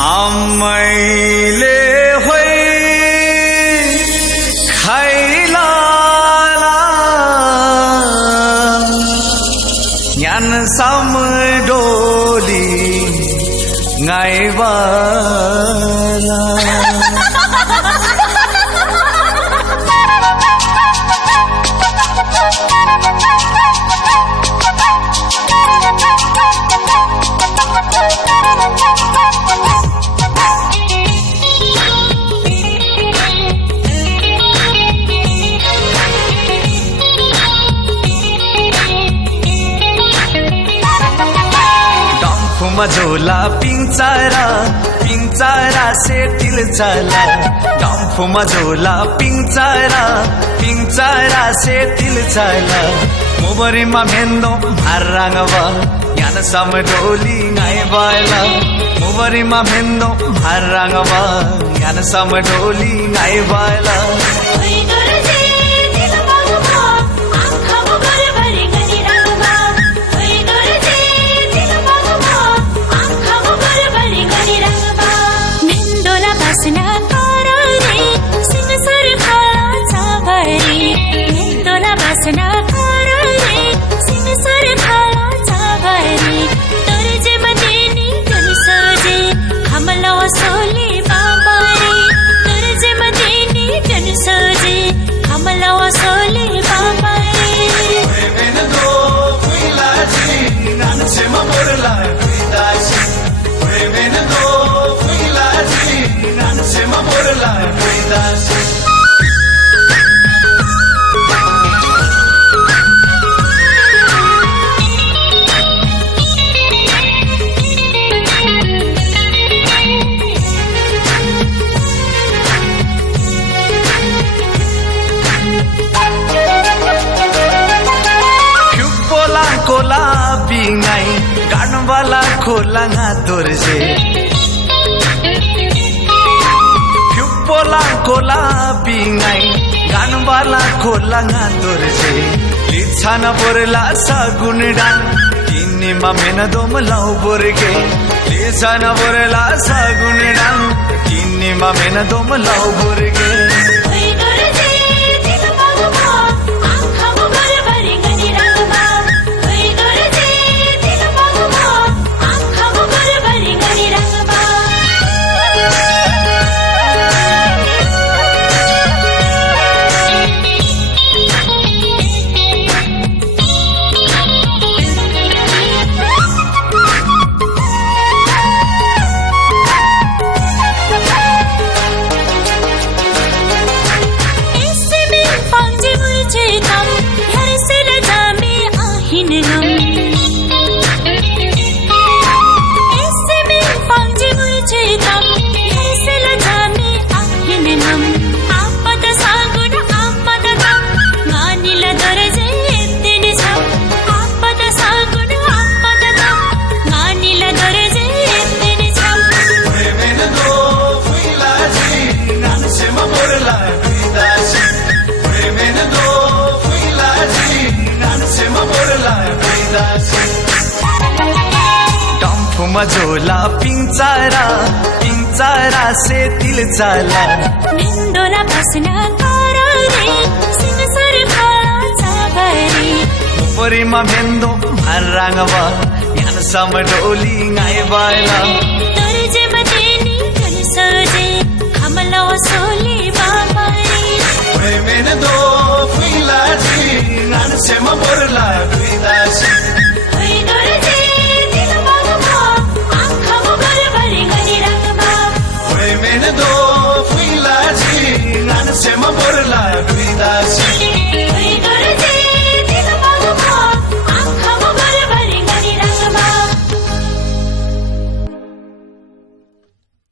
मैले会开啦nhàn sam đoli ngày vala झोला पिंचारा से तिल चला डम्फुमा झोला पिंचारा से तिल चला मोबरीमा मेन्दो भाराङवा यान सम डोली गाई बाला मोबरीमा मेन्दो भाराङवा यान सम डोली गाई बाला कोला बिंगाई गान वाला खोला दोर्जे फ्युपोला कोला बिंगाई गान वाला खोला दोर्जे लिच्छान बोरला सगुन डान किन्नीमा मेन दोम लाउ बोरगे लिच्छान बोरला सगुन डान किन्नीमा मेन दोम लाउ बोरगे डम्फुमा झोला पिंचारा से तिल चला निंदोला बसना करा रे सिंगसर खाचा भरी मोबरीमा मेन्दो भाराङवा यान सम डोली गाई बाला तरजे मतेनी कन सजे हमला सोली बाबारी मेन दो फुइला जी नान सेमा बोरला